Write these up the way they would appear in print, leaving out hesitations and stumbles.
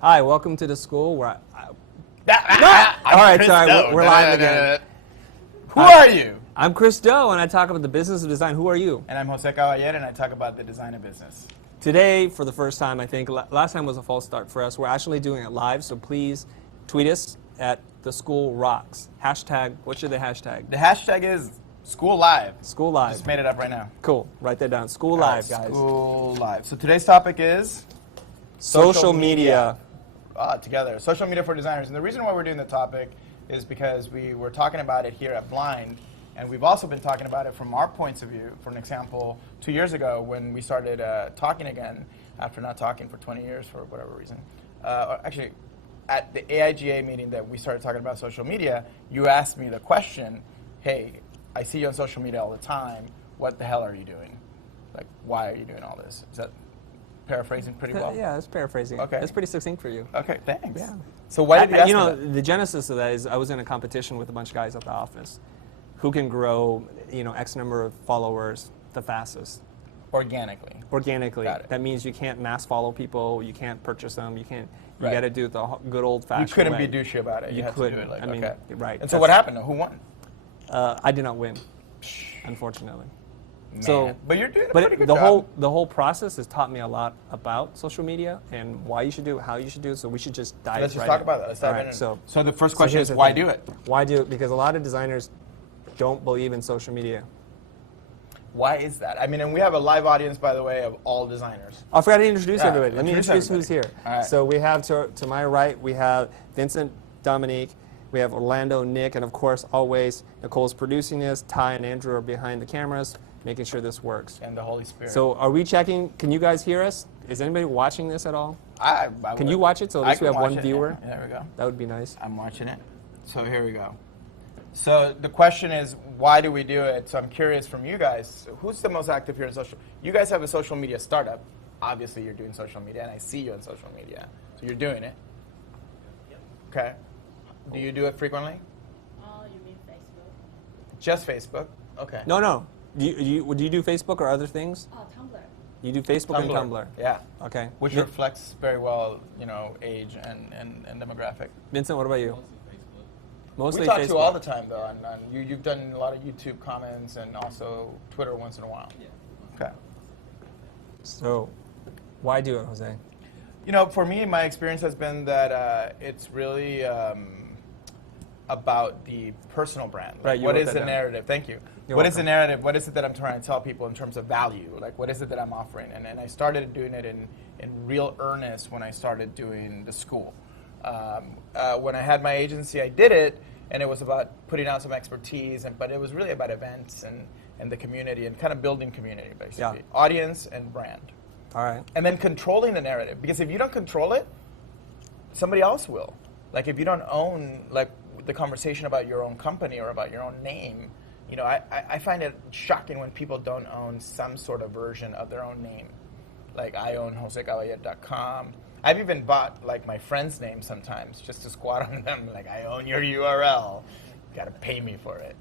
Hi, welcome to the school where All right, sorry, we're live again. Who are you? I'm Chris Doe, and I talk about the business of design. Who are you? And I'm Jose Caballer, and I talk about the design of business. Today, for the first time, I think, last time was a false start for us. We're actually doing it live, so please tweet us at the Skool Rocks. Hashtag, what should the hashtag? The hashtag is Skool Live. Skool Live. Just made it up right now. Cool, write that down. Skool Live, guys. Skool Live. So today's topic is? Social media. Together. Social media for designers. And the reason why we're doing the topic is because we were talking about it here at Blind, and we've also been talking about it from our points of view. For an example, 2 years ago when we started talking again after not talking for 20 years for whatever reason. Actually, at the AIGA meeting that we started talking about social media, you asked me the question, hey, I see you on social media all the time. What the hell are you doing? Like, why are you doing all this? Is that paraphrasing pretty well? Yeah, it's paraphrasing. Okay. It's pretty succinct for you. Okay, thanks. Yeah. So why did you ask me that? The genesis of that is I was in a competition with a bunch of guys at the office who can grow, X number of followers the fastest. Organically. Got it. That means you can't mass follow people, you can't purchase them, you Right. got to do it the good old-fashioned You couldn't way. be douchey about it. You had to do it like, okay. Right. And so what happened? Who won? I did not win, unfortunately. Man. So, but you're doing a pretty good the job. the whole process has taught me a lot about social media and why you should do it, how you should do it. So we should just dive. Let's just right talk in. about that. Let's dive All in. right, So the first question here's is the why thing. do it? Why do it? Because a lot of designers don't believe in social media. Why is that? I mean, and we have a live audience, by the way, of all designers. I forgot to introduce everybody. Let me introduce introduce who's here. All right. So we have to my right, we have Vincent, Dominique, we have Orlando, Nick, and of course, always, Nicole's producing this. Ty and Andrew are behind the cameras, making sure this works. And the Holy Spirit. So are we checking? Can you guys hear us? Is anybody watching this at all? I Can you watch it? So at least we have one viewer. Yeah, there we go. That would be nice. I'm watching it. So here we go. So the question is, why do we do it? So I'm curious from you guys, who's the most active here in social? You guys have a social media startup. Obviously, you're doing social media, and I see you on social media. So you're doing it. Yep. Okay. Do you do it frequently? You mean Facebook? Just Facebook. Okay. No. Do you do Facebook or other things? Oh, Tumblr. You do Facebook and Tumblr. Yeah. Okay. Which reflects very well, age and demographic. Vincent, what about you? Mostly We talk Facebook. to you all the time, though. You've done a lot of YouTube comments and also Twitter once in a while. Yeah. Okay. So, why do it, Jose? For me, my experience has been that it's really about the personal brand. Right, you what wrote is that the down. narrative? Thank you. You're What is the welcome. narrative? What is it that I'm trying to tell people in terms of value? Like, what is it that I'm offering? And I started doing it in real earnest when I started doing the Skool. When I had my agency, I did it, and it was about putting out some expertise, but it was really about events and the community and kind of building community, basically. Yeah. Audience and brand. All right. And then controlling the narrative. Because if you don't control it, somebody else will. Like, if you don't own, the conversation about your own company or about your own name, I find it shocking when people don't own some sort of version of their own name. Like, I own josecaballer.com. I've even bought, my friend's name sometimes just to squat on them. Like, I own your URL. You gotta pay me for it.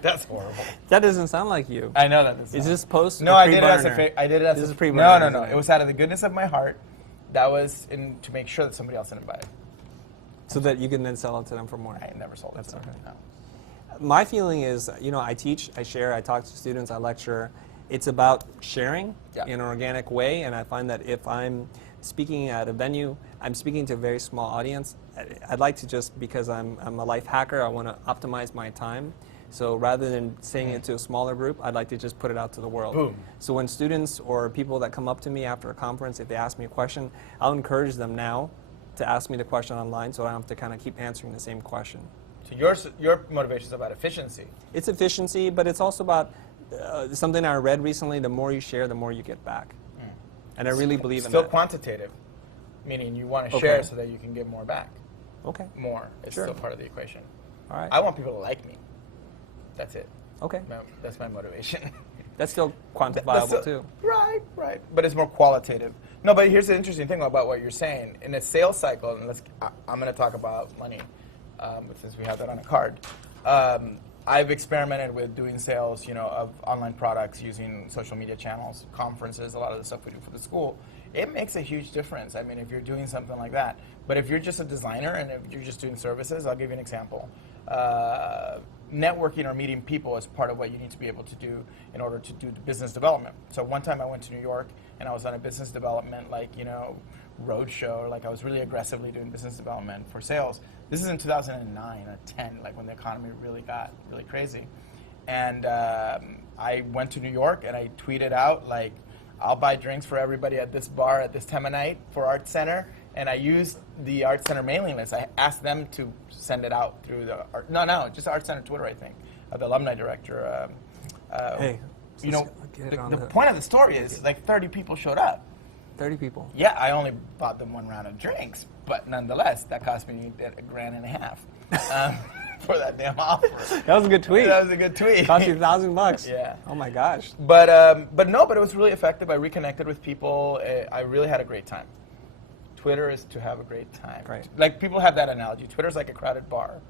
That's horrible. That doesn't sound like you. I know that. Is this post? No, or I did it as pre-burner? I did it as This is a pre-burner, No. isn't It was out of the goodness of my heart. That was to make sure that somebody else didn't buy it. So that you can then sell it to them for more. I never sold it. That's to them, okay. no. My feeling is, I teach, I share, I talk to students, I lecture. It's about sharing in an organic way, and I find that if I'm speaking at a venue, I'm speaking to a very small audience. I'd like to just, because I'm a life hacker, I want to optimize my time. So rather than saying it to a smaller group, I'd like to just put it out to the world. Boom. So when students or people that come up to me after a conference, if they ask me a question, I'll encourage them now to ask me the question online so I don't have to kind of keep answering the same question. So your motivation is about efficiency. It's efficiency, but it's also about something I read recently, the more you share, the more you get back. And I really believe in Still that. quantitative, meaning you want to Okay. share so that you can get more back. Okay. More is Sure. still part of the equation. All right. I want people to like me. That's it. Okay. That's my motivation. That's still quantifiable too. Right. But it's more qualitative. No, but here's the interesting thing about what you're saying. In a sales cycle, and I'm going to talk about money, since we have that on a card. I've experimented with doing sales, of online products using social media channels, conferences, a lot of the stuff we do for the school. it makes a huge difference. I mean, if you're doing something like that. But if you're just a designer and if you're just doing services, I'll give you an example. Networking or meeting people is part of what you need to be able to do in order to do the business development. So one time I went to New York and I was on a business development, roadshow. Like I was really aggressively doing business development for sales. This is in 2009 or 10, like when the economy really got really crazy. And I went to New York and I tweeted out like, I'll buy drinks for everybody at this bar at this time of night for Art Center. And I used the Art Center mailing list. I asked them to send it out through the just Art Center Twitter, I think. The alumni director. Hey, the point of the story is like 30 people showed up. 30 people. Yeah, I only bought them one round of drinks, but nonetheless, that cost me $1.5 grand for that damn offer. That was a good tweet. That was a good tweet. Cost you $1,000. Yeah. Oh my gosh. But it was really effective. I reconnected with people. I really had a great time. Twitter is to have a great time. Right. Like people have that analogy. Twitter's like a crowded bar.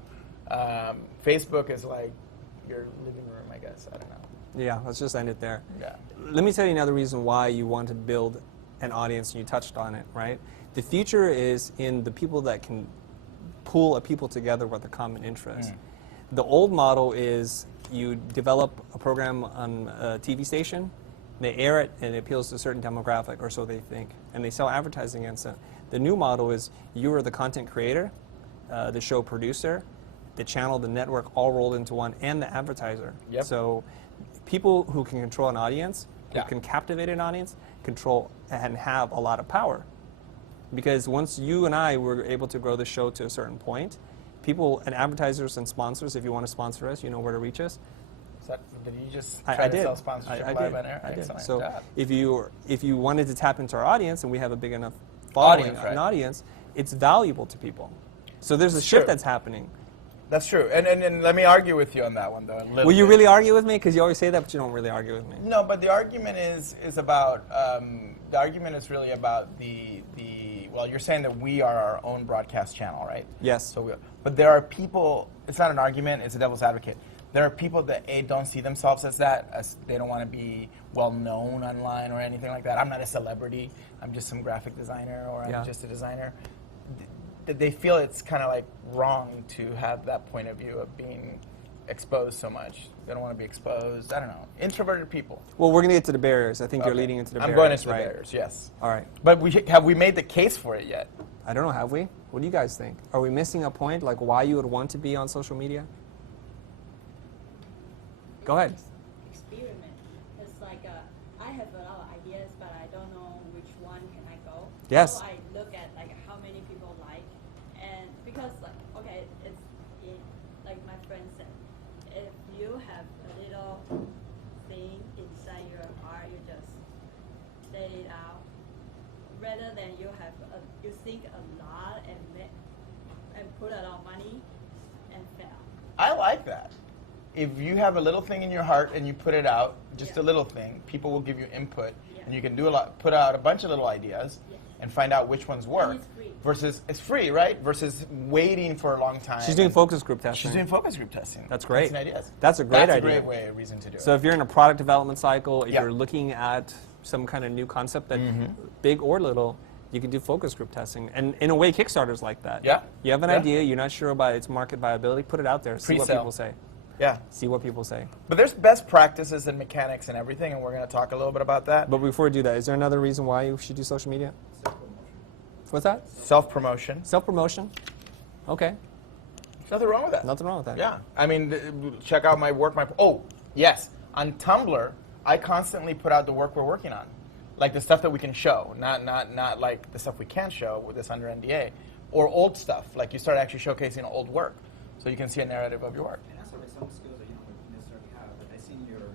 Facebook is like your living room, I guess. I don't know. Yeah, let's just end it there. Yeah. Let me tell you another reason why you want to build an audience, and you touched on it, right? The future is in the people that can pull a people together with a common interest. The old model is you develop a program on a TV station, they air it, and it appeals to a certain demographic, or so they think, and they sell advertising against it. The new model is you are the content creator, the show producer, the channel, the network, all rolled into one, and the advertiser. Yep. So people who can control an audience, who Yeah. can captivate an audience, control and have a lot of power. Because once you and I were able to grow the show to a certain point, people and advertisers and sponsors, if you want to sponsor us, you know where to reach us. Did you just I try to did. sell sponsorship I live did. on air? I did. Excellent. So job. if you wanted to tap into our audience, and we have a big enough following, Audience, right. an audience, it's valuable to people. So there's a It's shift true. that's happening. That's true. And let me argue with you on that one, though. a little Will you bit. really argue with me? Because you always say that, but you don't really argue with me. No, but the argument is about the argument is really about the well, you're saying that we are our own broadcast channel, right? Yes. But there are people. It's not an argument. It's a devil's advocate. There are people that don't see themselves as that. As they don't want to be well known online or anything like that. I'm not a celebrity. I'm just some graphic designer, or I'm just a designer. They feel it's kind of like wrong to have that point of view of being exposed so much. They don't want to be exposed. I don't know. Introverted people. Well, we're going to get to the barriers. I think you're Okay. leading into the I'm barriers. going into right? the barriers, yes. All right. But have we made the case for it yet? I don't know, have we? What do you guys think? Are we missing a point, like why you would want to be on social media? Go ahead. Experiment. It's like I have a lot of ideas, but I don't know which one can I go. Yes. So I look at like how many people like, and because like my friend said, if you have a little thing inside your heart, you just let it out, rather than you think a lot and put a lot of money and fail. I like that. If you have a little thing in your heart and you put it out, just a little thing, people will give you input, and you can do put out a bunch of little ideas, and find out which ones work. it's free. Versus it's free, right? Versus waiting for a long time. She's doing focus group testing. She's doing focus group testing. That's great. Testing ideas. That's a great idea. That's a great reason to do it. So if you're in a product development cycle, if Yeah. you're looking at some kind of new concept, that big or little, you can do focus group testing. And in a way, Kickstarter's like that. Yeah. You have an Yeah. idea, you're not sure about its market viability, put it out there, see what Pre-sale. people say. Yeah. See what people say. But there's best practices and mechanics and everything, and we're going to talk a little bit about that. But before we do that, is there another reason why you should do social media? What's that? Self-promotion. Self-promotion? Okay. There's nothing wrong with that. Nothing wrong with that. Yeah. I mean, check out my work. Oh, yes. On Tumblr, I constantly put out the work we're working on. Like the stuff that we can show, not like the stuff we can't show with this under NDA. Or old stuff. Like you start actually showcasing old work. So you can see a narrative of your work. And also with some skills that you don't necessarily have. Like I've seen your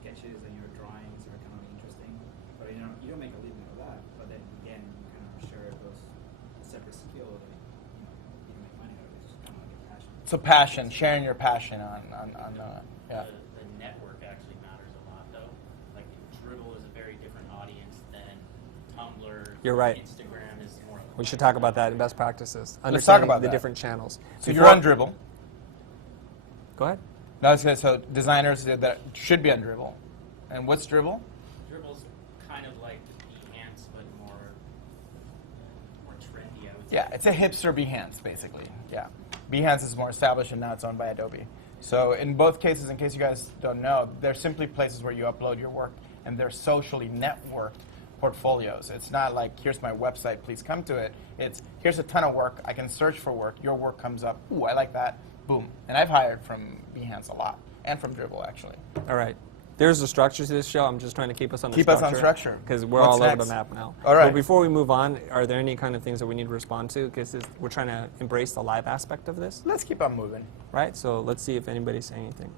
sketches and your drawings are kind of interesting, but you don't make a living of that. But then again, you kind of share those separate skills that you don't make money out of. It's just kind of like a passion. So passion, sharing your passion on yeah. The network actually matters a lot, though. Like Dribble is a very different audience than Tumblr. You're right. Instagram is more. We should talk about that in best practices. Let's talk Understanding about the that. different channels. So you're on Dribble. Go ahead. No, so designers that should be on Dribble. And what's Dribble? Dribble's kind of like Behance, but more Yeah, it's a hipster Behance, basically. Yeah. Behance is more established, and now it's owned by Adobe. So in both cases, in case you guys don't know, they're simply places where you upload your work, and they're socially networked portfolios. It's not like, here's my website, please come to it. It's, here's a ton of work. I can search for work. Your work comes up. Ooh, I like that. Boom. And I've hired from Behance a lot, and from Dribbble, actually. All right. There's a structure to this show. I'm just trying to keep us on the Keep structure. us on structure. Because we're What's all over next? the map now. All right. But before we move on, are there any kind of things that we need to respond to? Because we're trying to embrace the live aspect of this, Let's keep on moving. right? So let's see if anybody's saying anything.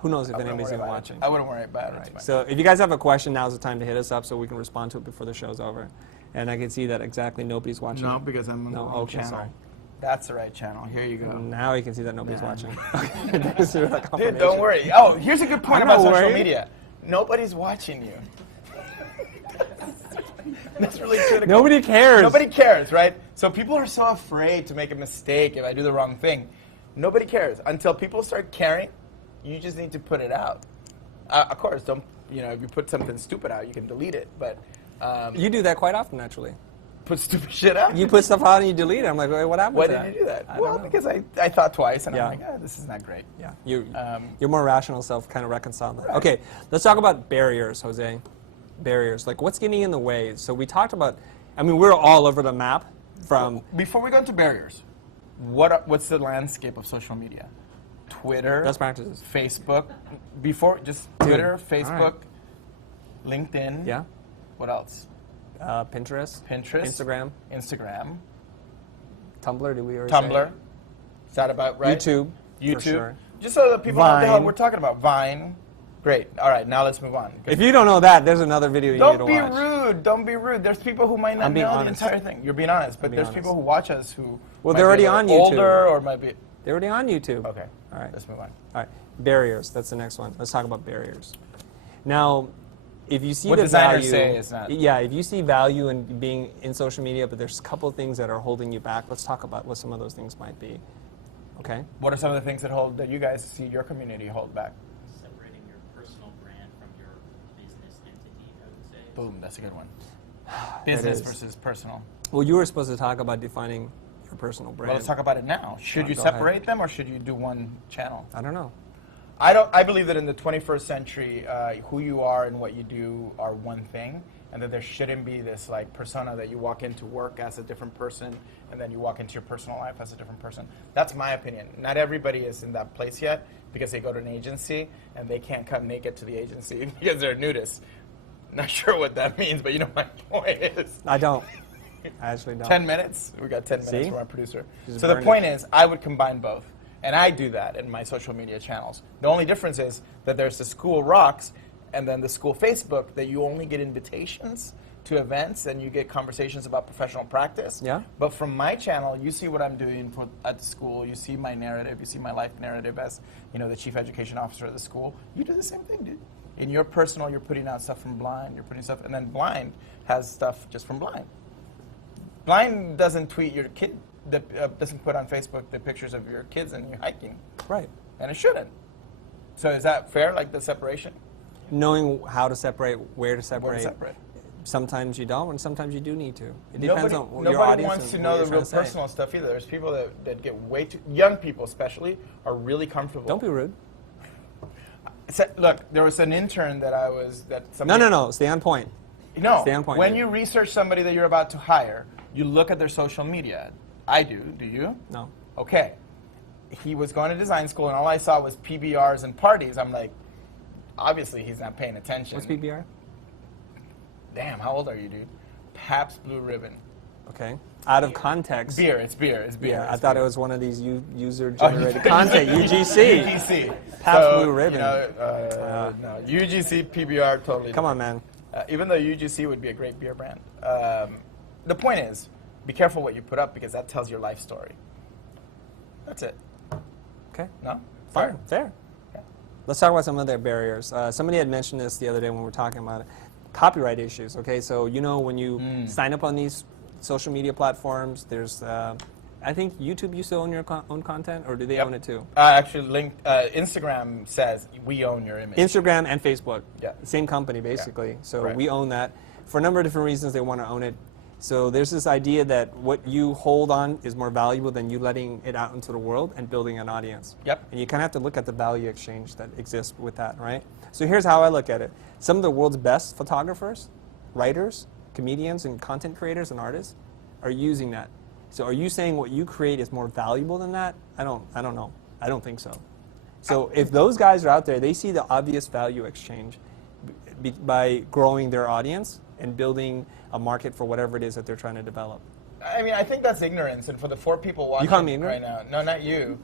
Who knows if I wouldn't anybody's worry even about it. watching. I wouldn't worry about it. All It's right. fine. So if you guys have a question, now's the time to hit us up so we can respond to it before the show's over. And I can see that exactly nobody's watching. No, because I'm on the No, wrong okay, channel. sorry. That's the right channel. Here you go. Now you can see that nobody's Nah. watching. Thanks for that Dude, confirmation. don't worry. Oh, here's a good point I'm about not social worried. media. Nobody's watching you. That's really critical. Nobody cares. Nobody cares, right? So people are so afraid to make a mistake if I do the wrong thing. Nobody cares. Until people start caring, you just need to put it out. Of course, don't, if you put something stupid out, you can delete it. But You do that quite often, actually. put stupid shit out. You put stuff out and you delete it. I'm like, wait, what happened Why to did that? you do that? I Well, don't know. because I thought twice, and Yeah. I'm like, this is not great. Yeah, Um, your more rational self kind of reconciled that. Right. Okay, let's talk about barriers, Jose. Barriers, like what's getting in the way? So we talked about, we're all over the map from, Before we go into barriers, what's the landscape of social media? Twitter, best practices. Facebook, Twitter, Facebook, LinkedIn. Yeah, What else? Pinterest, Pinterest, Instagram, Instagram, Tumblr, did we already Tumblr. say? Is that about right? YouTube, YouTube. for sure. Just so that people know what the hell Vine. we're talking about. Vine. Great. All right, now let's move on. If you don't know that, there's another video you need Don't to be watch. rude. Don't be rude. There's people who might not I'm being know honest. the entire thing. You're being honest, but being there's honest. people who watch us who Well, might they're be already a on little YouTube. older or might be. They're already on YouTube. Okay. All right. Let's move on. All right, barriers. That's the next one. Let's talk about barriers. Now, if you see What the designers value, say is not- yeah, if you see value in being in social media, but there's a couple of things that are holding you back. Let's talk about what some of those things might be. Okay. What are some of the things that you guys see your community hold back? Separating your personal brand from your business entity, I would say. Boom, that's a good one. Business is. versus personal. Well, you were supposed to talk about defining your personal brand. Well, let's talk about it now. Should you Go ahead. separate them or should you do one channel? I don't know. I believe that in the 21st century, who you are and what you do are one thing, and that there shouldn't be this like persona that you walk into work as a different person, and then you walk into your personal life as a different person. That's my opinion. Not everybody is in that place yet because they go to an agency and they can't come naked to the agency because they're nudists. Not sure what that means, but you know my point is. I don't. I actually don't. 10 minutes? We got 10 minutes See? from our producer. Just So the burn point it. is, I would combine both. And I do that in my social media channels. The only difference is that there's the Skool Rocks and then the Skool Facebook that you only get invitations to events and you get conversations about professional practice. Yeah. But from my channel, you see what I'm doing at the school. You see my narrative. You see my life narrative as the chief education officer of the school. You do the same thing, dude. In your personal, you're putting out stuff from Blind. You're putting stuff, and then Blind has stuff just from Blind. Blind doesn't tweet your kid, doesn't put on Facebook the pictures of your kids and you hiking, Right. and it shouldn't. So is that fair, like the separation? Knowing how to separate, where to Where separate. to separate? Sometimes you don't, and sometimes you do need to. It depends on your Nobody audience wants and to what know you're the real trying to say. personal stuff either. There's people that get way too, young people especially, are really comfortable. Don't be rude. Look, there was an intern that No, somebody, no. Stay on point. No, Stay on point, when dude. you research somebody that you're about to hire, you look at their social media. I do. Do you? No. Okay. He was going to design school, and all I saw was PBRs and parties. I'm like, obviously he's not paying attention. What's PBR? Damn, how old are you, dude? Pabst Blue Ribbon. Okay. Out of context. Beer. It's beer. It's beer. Yeah, I it's thought beer. it was one of these user-generated content, UGC. UGC. Pabst So, Blue Ribbon. No, UGC, PBR, totally. Come on, man. Even though UGC would be a great beer brand. The point is, be careful what you put up because that tells your life story. That's it. Okay. No? Fine. Fair. Okay. Let's talk about some of their barriers. Somebody had mentioned this the other day when we were talking about it. Copyright issues. Okay, so when you sign up on these social media platforms, there's, I think YouTube used to own your own content, or do they Yep. own it too? Actually, Instagram says we own your image. Instagram and Facebook. Yeah. Same company, basically. So Right. we own that. For a number of different reasons, they want to own it. So there's this idea that what you hold on is more valuable than you letting it out into the world and building an audience. Yep. And you kind of have to look at the value exchange that exists with that, right? So here's how I look at it. Some of the world's best photographers, writers, comedians, and content creators and artists are using that. So are you saying what you create is more valuable than that? I don't know. I don't think so. So if those guys are out there, they see the obvious value exchange by growing their audience and building a market for whatever it is that they're trying to develop. I mean, I think that's ignorance, and for the 4 people watching call me ignorant? right now, no, not you.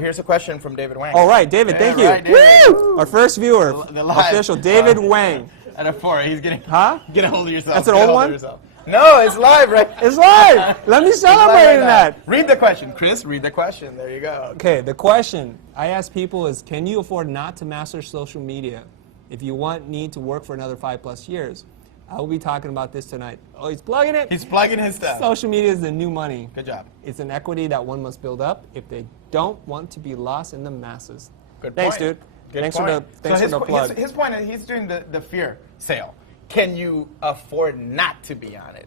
Here's a question from David Wang. All right, David, thank you. Right, David. Woo! Our first viewer, The live. official, David Wang. At a 4, he's getting. Huh? Get a hold of yourself. That's an Get a old hold one? of yourself. No, it's live, right? It's live. Let me It's live celebrate right now. that. Read the question, Chris. Read the question. There you go. Okay, the question I ask people is, can you afford not to master social media if you need to work for another 5+ years? I will be talking about this tonight. Oh, he's plugging it. He's plugging his stuff. Social media is the new money. Good job. It's an equity that one must build up if they don't want to be lost in the masses. Good Thanks, point. dude. Good Thanks point. for the plug. His point is he's doing the fear sale. Can you afford not to be on it?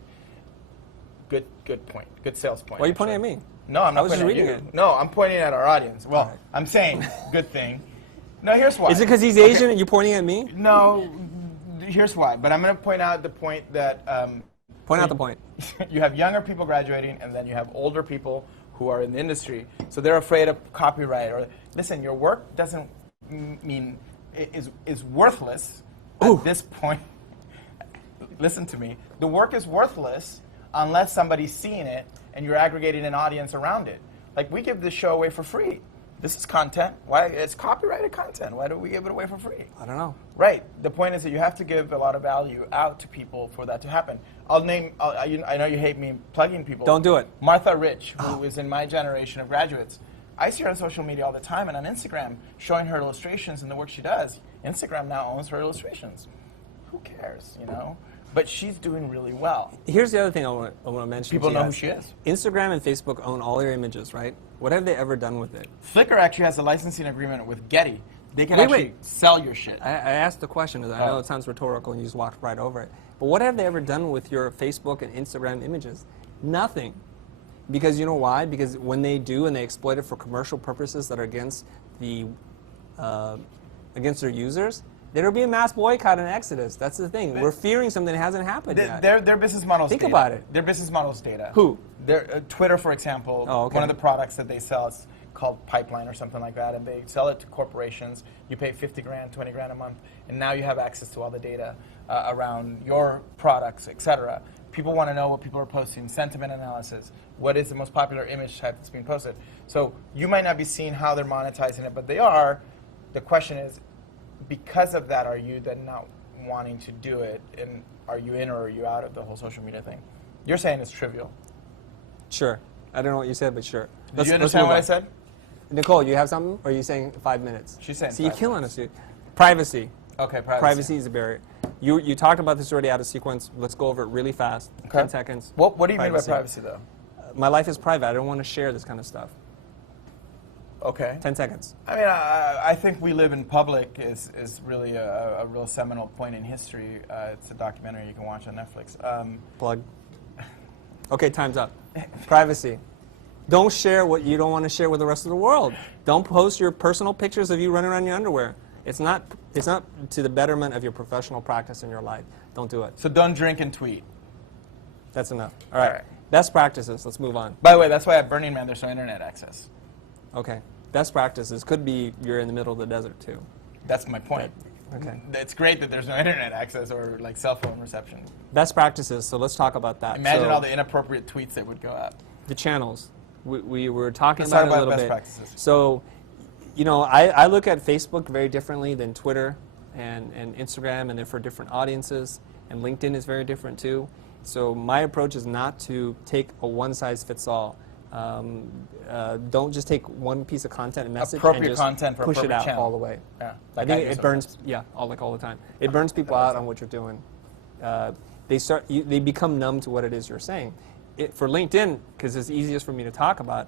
Good point. Good sales point. Why are you pointing at me? No, I'm I not was just pointing at reading you. it. No, I'm pointing at our audience. Well, All right. I'm saying good thing. No, here's why. Is it because he's Asian and you're pointing at me? No, here's why. But I'm going to point out the point that Point out the point. you have younger people graduating, and then you have older people who are in the industry. So they're afraid of copyright. Or listen, your work doesn't mean is worthless at this point. Listen to me. The work is worthless unless somebody's seeing it and you're aggregating an audience around it. Like, we give this show away for free. This is content. Why? It's copyrighted content. Why do we give it away for free? I don't know. Right. The point is that you have to give a lot of value out to people for that to happen. I know you hate me plugging people. Don't do it. Martha Rich, who is in my generation of graduates. I see her on social media all the time and on Instagram showing her illustrations and the work she does. Instagram now owns her illustrations. Who cares, you know? But she's doing really well. Here's the other thing I want to mention. People to you know guys. who she is. Instagram and Facebook own all your images, right? What have they ever done with it? Flickr actually has a licensing agreement with Getty. They can Wait, actually wait. sell your shit. I asked the question. I know it sounds rhetorical and you just walked right over it. But what have they ever done with your Facebook and Instagram images? Nothing. Because you know why? Because when they do and they exploit it for commercial purposes that are against their users, there'll be a mass boycott and exodus. That's the thing. We're fearing something that hasn't happened yet. Their business model is Think data. about it. Their business model is data. Who? Twitter, for example, Oh, okay. one of the products that they sell is called Pipeline or something like that, and they sell it to corporations. You pay 50 grand, 20 grand a month, and now you have access to all the data around your products, etc. People want to know what people are posting, sentiment analysis, what is the most popular image type that's being posted. So you might not be seeing how they're monetizing it, but they are. The question is, because of that, are you then not wanting to do it, and are you in or are you out of the whole social media thing? You're saying it's trivial. Sure. I don't know what you said, but sure. Did you understand what I said? Nicole, you have something? Or are you saying 5 minutes? She's saying See, you're 5 killing us, dude. Privacy. Okay, Privacy is a barrier. You talked about this already out of sequence. Let's go over it really fast. Okay. 10 seconds. What do you mean by privacy, though? My life is private. I don't want to share this kind of stuff. Okay. 10 seconds. I mean, I think We Live in Public is really a real seminal point in history. It's a documentary you can watch on Netflix. Plug. Okay, time's up. Privacy. Don't share what you don't want to share with the rest of the world. Don't post your personal pictures of you running around in your underwear. It's not to the betterment of your professional practice in your life. Don't do it. So don't drink and tweet. That's enough. All right. All right. Best practices. Let's move on. By the way, that's why at Burning Man there's no internet access. Okay. Best practices. Could be you're in the middle of the desert, too. That's my point. Okay. It's great that there's no internet access or like cell phone reception. Best practices. So let's talk about that. Imagine So all the inappropriate tweets that would go out. the channels. We were talking Let's about talk it a about little best bit. practices. So, you know, I look at Facebook very differently than Twitter and Instagram, and they're for different audiences. And LinkedIn is very different too. So my approach is not to take a one-size-fits-all. Don't just take one piece of content and message Appropriate and just content for push it appropriate out channel. all the way. Yeah, I like think do it burns. sometimes. All the time. It burns people out on what you're doing. They become numb to what it is you're saying. for LinkedIn, because it's easiest for me to talk about,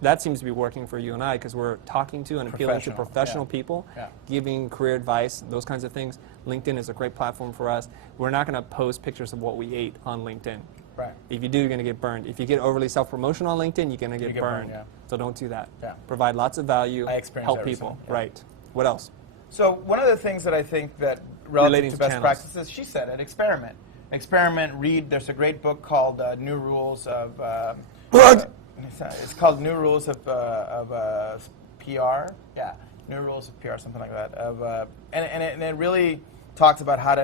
that seems to be working for you and I, because we're talking to and appealing to professional people, giving career advice, those kinds of things. LinkedIn is a great platform for us. We're not going to post pictures of what we ate on LinkedIn. Right. If you do, you're going to get burned. If you get overly self-promotion on LinkedIn, you're going to get burned. So don't do that. Provide lots of value, help people. Right. What else? So one of the things that I think that relative to best practices, she said it, experiment. Experiment, read. There's a great book called New Rules of... it's called New Rules of PR. Yeah, New Rules of PR, something like that. And it really talks about how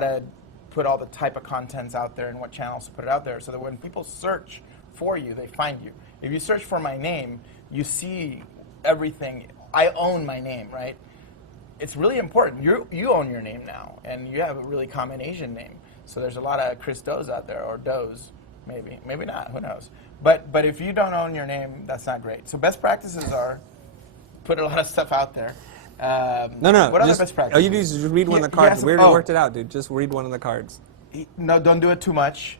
to put all the type of contents out there and what channels to put it out there, so that when people search for you, they find you. If you search for my name, you see everything. I own my name, right? It's really important. You own your name now, and you have a really common Asian name. So there's a lot of Chris Does out there, or Does, maybe not. Who knows? But if you don't own your name, that's not great. So best practices are put a lot of stuff out there. No. What other best practices? All you do is just read one of the cards. We already worked it out, dude. Just read one of the cards. No, don't do it too much.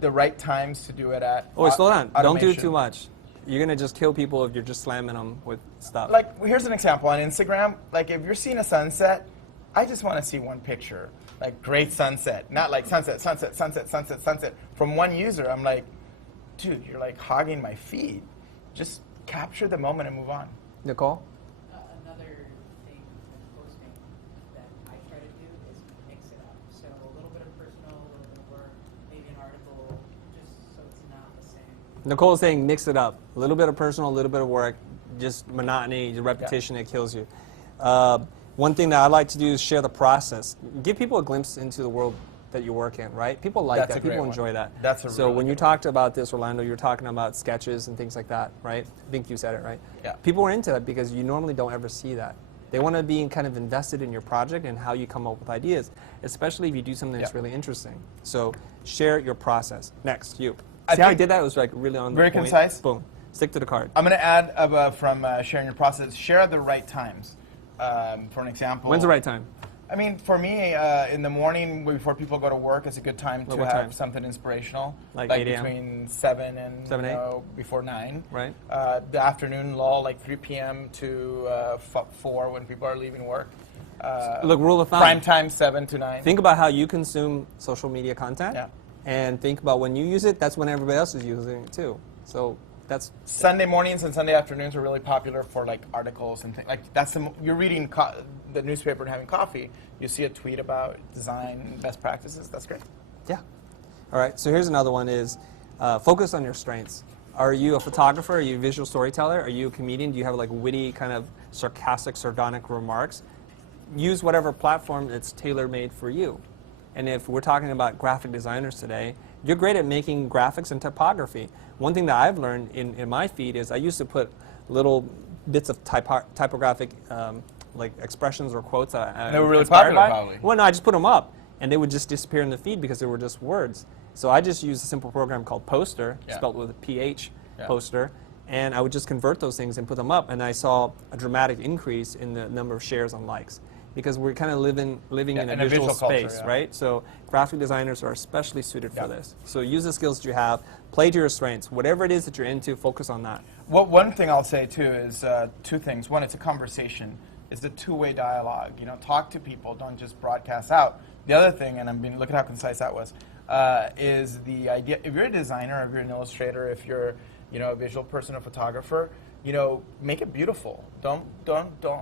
The right times to do it at. Oh, slow down. Don't do it too much. You're going to just kill people if you're just slamming them with stuff. Like, here's an example. On Instagram, like, if you're seeing a sunset, I just want to see one picture. Like, great sunset. Not like sunset from one user. I'm like, dude, you're like hogging my feed. Just capture the moment and move on. Nicole? Another thing in posting that I try to do is mix it up. So a little bit of personal, a little bit of work, maybe an article, just so it's not the same. Nicole is saying mix it up. A little bit of personal, a little bit of work, just monotony, repetition, it kills you. One thing that I like to do is share the process. Give people a glimpse into the world that you work in, right? People like that. People enjoy that. So when you talked about this, Orlando, you were talking about sketches and things like that, right? I think you said it, right? Yeah. People are into that because you normally don't ever see that. They want to be kind of invested in your project and how you come up with ideas, especially if you do something that's really interesting. So share your process. Next, you. See how I did that? It was like really on the point. Very concise. Boom. Stick to the card. I'm going to add from sharing your process, share at the right times. For an example. When's the right time? I mean, for me, in the morning before people go to work, it's a good time to have something inspirational. Like 8 a.m.? Between 7 and 8? Before 9. Right. The afternoon lull, like 3 p.m. to 4 when people are leaving work. Look, rule of thumb. Prime time, 7 to 9. Think about how you consume social media content. Yeah. And think about when you use it, that's when everybody else is using it too. So that's Sunday mornings and Sunday afternoons are really popular for like articles and things. Like you're reading the newspaper and having coffee. You see a tweet about design best practices. That's great. Yeah. All right. So here's another one: is focus on your strengths. Are you a photographer? Are you a visual storyteller? Are you a comedian? Do you have like witty, kind of sarcastic, sardonic remarks? Use whatever platform that's tailor-made for you. And if we're talking about graphic designers today, you're great at making graphics and typography. One thing that I've learned in my feed is I used to put little bits of typographic like expressions or quotes that they were really popular, probably. Well, no, I just put them up, and they would just disappear in the feed because they were just words. So I just used a simple program called Poster, spelled with a PH, Poster, and I would just convert those things and put them up, and I saw a dramatic increase in the number of shares and likes. Because we're kind of living in a visual space, culture, right? So graphic designers are especially suited for this. So use the skills that you have, play to your strengths. Whatever it is that you're into, focus on that. Well, one thing I'll say too is two things. One, it's a conversation. It's a two-way dialogue. You know, talk to people. Don't just broadcast out. The other thing, and look at how concise that was, is the idea. If you're a designer, if you're an illustrator, if you're a visual person, a photographer, make it beautiful. Don't.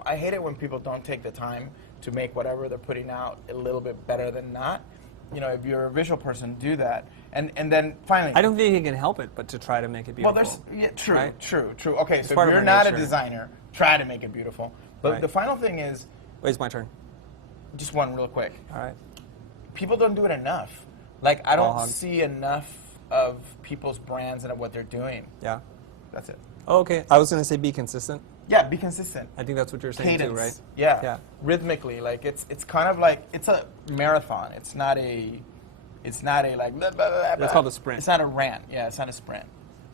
I hate it when people don't take the time to make whatever they're putting out a little bit better than not. If you're a visual person, do that. And then finally, I don't think you can help it, but to try to make it beautiful. Well, true, right? true. Okay, it's so if you're not a designer, try to make it beautiful. But the final thing is, wait, it's my turn. Just one real quick. All right. People don't do it enough. Like I don't see enough of people's brands and of what they're doing. Yeah. That's it. Oh, okay. I was going to say be consistent. Yeah, be consistent. I think that's what you're saying too, right? Yeah. Rhythmically, like it's kind of like it's a marathon. It's not a like blah, blah, blah, blah. It's called a sprint. It's not a rant. Yeah, it's not a sprint.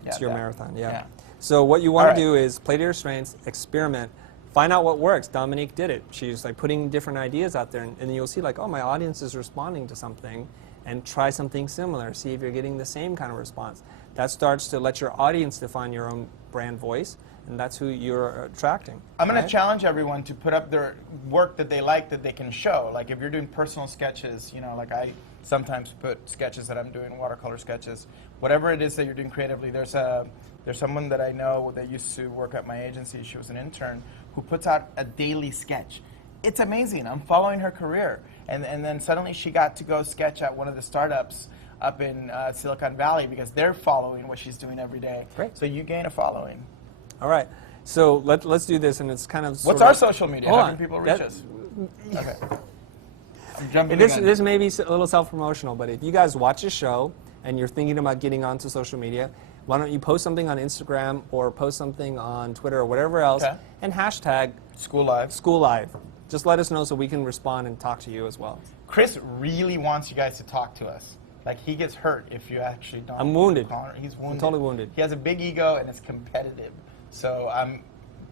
It's your marathon. Yeah. So what you want to do is play to your strengths, experiment, find out what works. Dominique did it. She's like putting different ideas out there, and then you'll see like, oh, my audience is responding to something, and try something similar. See if you're getting the same kind of response. That starts to let your audience define your own brand voice, and that's who you're attracting. I'm going right? to challenge everyone to put up their work that they like that they can show. Like if you're doing personal sketches, you know, like I sometimes put sketches that I'm doing, watercolor sketches. Whatever it is that you're doing creatively, there's someone that I know that used to work at my agency. She was an intern who puts out a daily sketch. It's amazing. I'm following her career. And then suddenly she got to go sketch at one of the startups up in Silicon Valley because they're following what she's doing every day. Great. So you gain a following. All right. So let's do this, and it's kind of What's our social media? Hold How on. can people reach us? Okay. I'm jumping This, the gun. this may be a little self-promotional, but if you guys watch a show and you're thinking about getting onto social media, why don't you post something on Instagram or post something on Twitter or whatever else, Okay. and hashtag Skool Live. Skool Live. Just let us know so we can respond and talk to you as well. Chris really wants you guys to talk to us. Like, he gets hurt if you actually don't. I'm wounded. He's wounded. I'm totally wounded. He has a big ego and it's competitive. So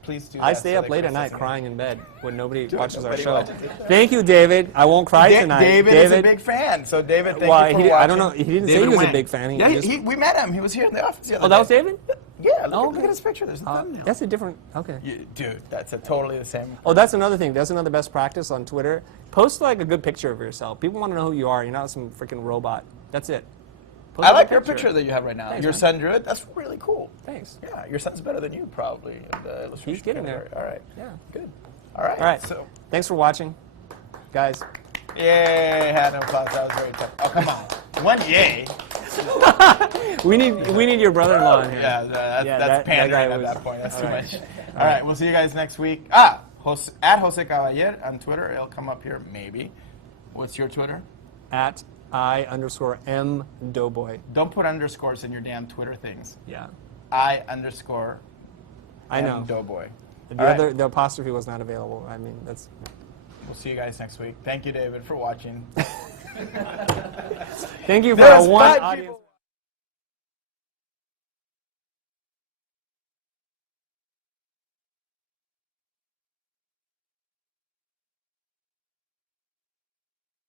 please do that. I stay so up that late Chris at night doesn't- crying in bed when nobody watches our nobody show. watches it. Thank you, David. I won't cry tonight. David is a big fan. So David, thank Well, you for he- watching. I don't know. He didn't say he David was a Wang. big fan. He Yeah, just- we met him. He was here in the office the other Oh, that was day. David? Yeah, Oh, look at his picture. There's a thumbnail. That's a different. Okay. Dude, that's totally the same. Oh, that's another thing. That's another best practice on Twitter. Post like a good picture of yourself. People want to know who you are. You're not some freaking robot. That's it. Post I a like good your picture that you have right now. Thanks, Your man. son drew it. That's really cool. Thanks. Yeah, your son's better than you probably. In the illustration He's getting category. there. All right. Yeah. Good. All right. All right. So, Thanks for watching, guys. yay! Hand of applause. That was very tough. Oh, come on. One yay. We need your brother-in-law in here. Yeah, that's pandering guy at was- that point. That's all too right. much. All right. We'll see you guys next week. At Jose Caballer on Twitter. It'll come up here maybe. What's your Twitter? At I_M Doughboy. Don't put underscores in your damn Twitter things. Yeah. I_M I know. Doughboy. The All right. other the apostrophe was not available. I mean, that's. We'll see you guys next week. Thank you, David, for watching. Thank you for There's our one five audience. people-